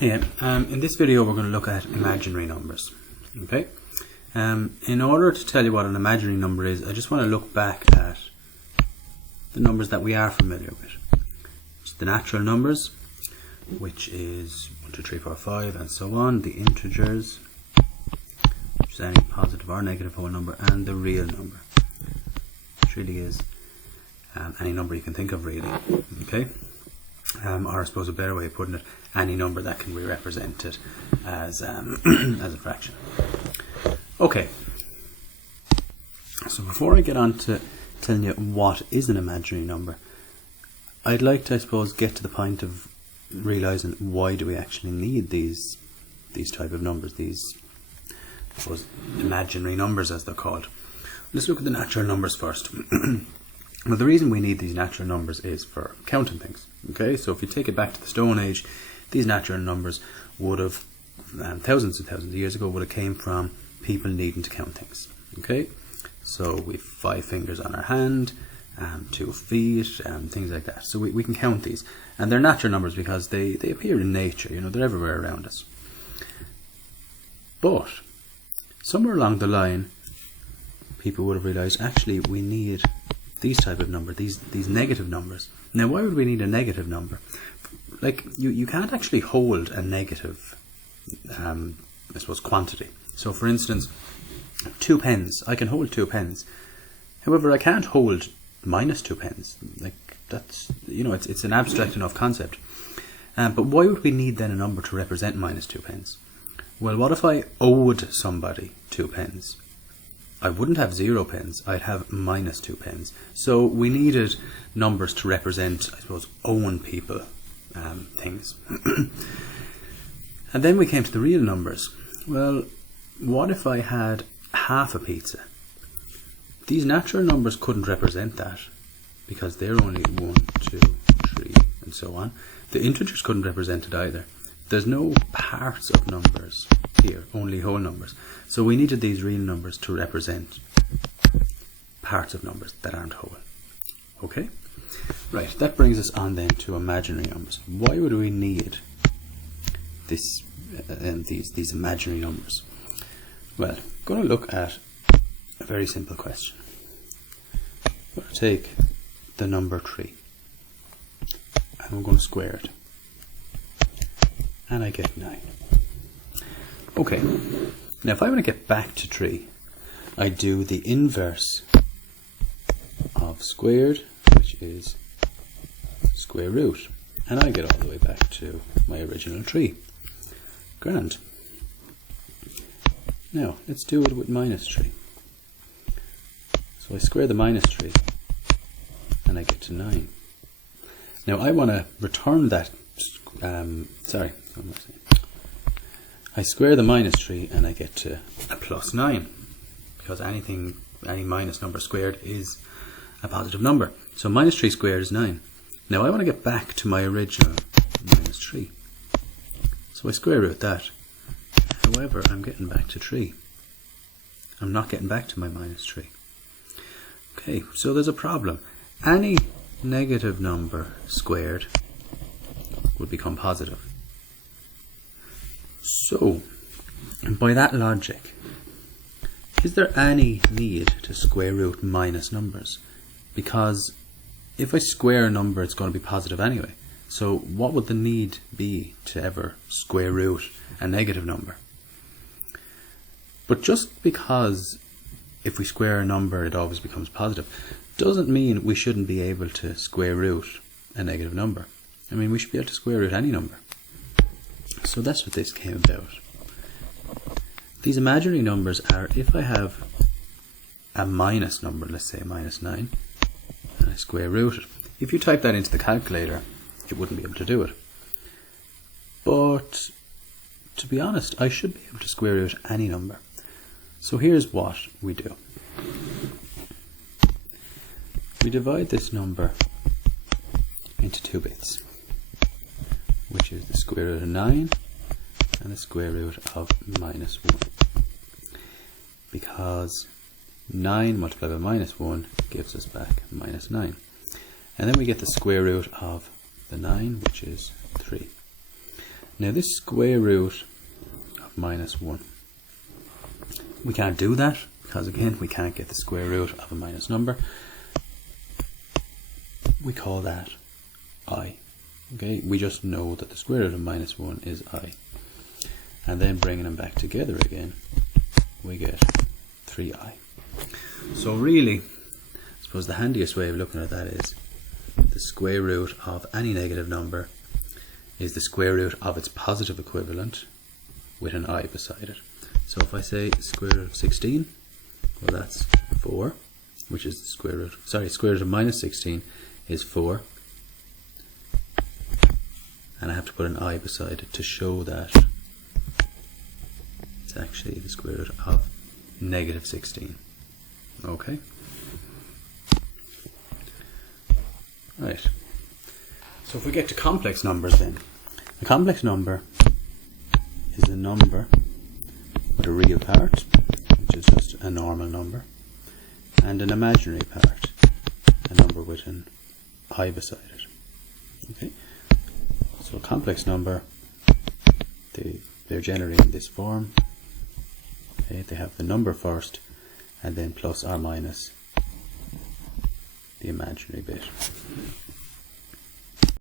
Yeah, in this video we're going to look at imaginary numbers. Okay. In order to tell you what an imaginary number is, I just want to look back at the numbers that we are familiar with. It's the natural numbers, which is 1, 2, 3, 4, 5 and so on, the integers, which is any positive or negative whole number, and the real number, which really is any number you can think of really. Okay. Or I suppose a better way of putting it, any number that can be represented as as a fraction. Okay, so before I get on to telling you what is an imaginary number, I'd like to, I suppose, get to the point of realizing why do we actually need these type of numbers, these, I suppose, imaginary numbers as they're called. Let's look at the natural numbers first. Well, the reason we need these natural numbers is for counting things. Okay, so if you take it back to the Stone Age, these natural numbers would have, thousands and thousands of years ago, would have came from people needing to count things. Okay, so we've 5 fingers on our hand, 2 feet, things like that. So we can count these, and they're natural numbers because they appear in nature. You know, they're everywhere around us. But somewhere along the line, people would have realized actually we need these type of numbers, these negative numbers. Now, why would we need a negative number? Like, you can't actually hold a negative, I suppose, quantity. So, for instance, 2 pens. I can hold 2 pens. However, I can't hold minus 2 pens. Like, that's, you know, it's an abstract enough concept. But why would we need then a number to represent minus 2 pens? Well, what if I owed somebody 2 pens? I wouldn't have 0 pens, I'd have minus 2 pens. So we needed numbers to represent, I suppose, own people things. And then we came to the real numbers. Well, what if I had half a pizza? These natural numbers couldn't represent that because they're only 1, 2, 3 and so on. The integers couldn't represent it either. There's no parts of numbers here, only whole numbers. So we needed these real numbers to represent parts of numbers that aren't whole. Okay? Right, that brings us on then to imaginary numbers. Why would we need these imaginary numbers? Well, I'm going to look at a very simple question. I'm going to take the number 3 and I'm going to square it. And I get 9. Okay, now if I want to get back to 3, I do the inverse of squared, which is square root, and I get all the way back to my original 3. Grand. Now let's do it with minus 3. So I square the minus 3 and I get to 9. Now I want to return that, I square the minus 3 and I get to a plus 9 because any minus number squared is a positive number. So minus 3 squared is 9. Now I want to get back to my original minus 3. So I square root that. However, I'm getting back to 3. I'm not getting back to my minus 3. Okay, so there's a problem. Any negative number squared would become positive. So, by that logic, is there any need to square root minus numbers? Because if I square a number, it's going to be positive anyway. So what would the need be to ever square root a negative number? But just because if we square a number, it always becomes positive, doesn't mean we shouldn't be able to square root a negative number. I mean, we should be able to square root any number. So that's what this came about. These imaginary numbers are, if I have a minus number, let's say minus 9, and I square root it. If you type that into the calculator, you wouldn't be able to do it. But to be honest, I should be able to square root any number. So here's what we do. We divide this number into 2 bits, which is the square root of 9 and the square root of minus 1. Because 9 multiplied by minus 1 gives us back minus 9. And then we get the square root of the 9, which is 3. Now this square root of minus 1, we can't do that because again we can't get the square root of a minus number. We call that I. Okay, we just know that the square root of minus 1 is I. And then bringing them back together again, we get 3i. So really, I suppose the handiest way of looking at that is the square root of any negative number is the square root of its positive equivalent with an I beside it. So if I say square root of 16, well that's 4, which is the square root, square root of minus 16 is 4. And I have to put an I beside it to show that it's actually the square root of negative 16. Okay? Right. So if we get to complex numbers then, a complex number is a number with a real part, which is just a normal number, and an imaginary part, a number with an I beside it. Okay? So a complex number, they're generally in this form. Okay, they have the number first, and then plus or minus the imaginary bit.